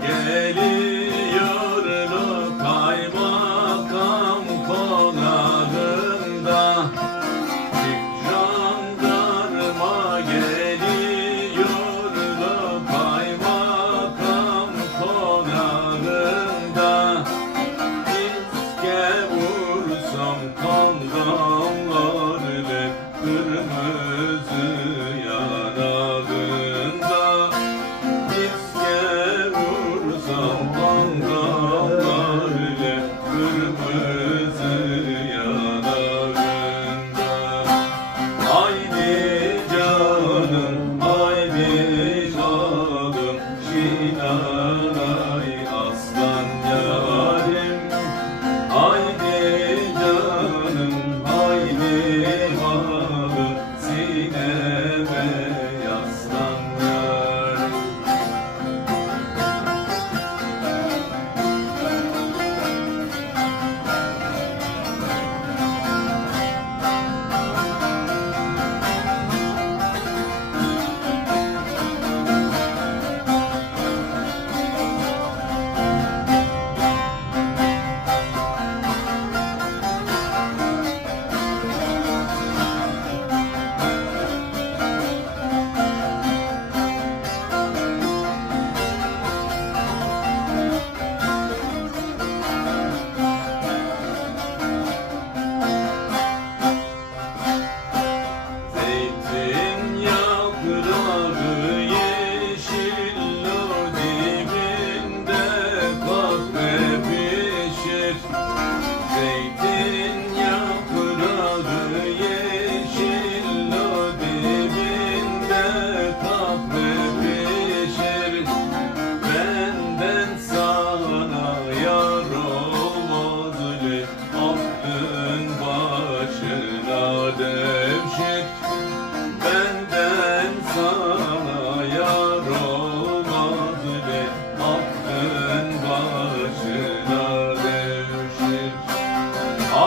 geliyor kaymakam konağında. Çık jandarma geliyor kaymakam konağında. İske vursam kandan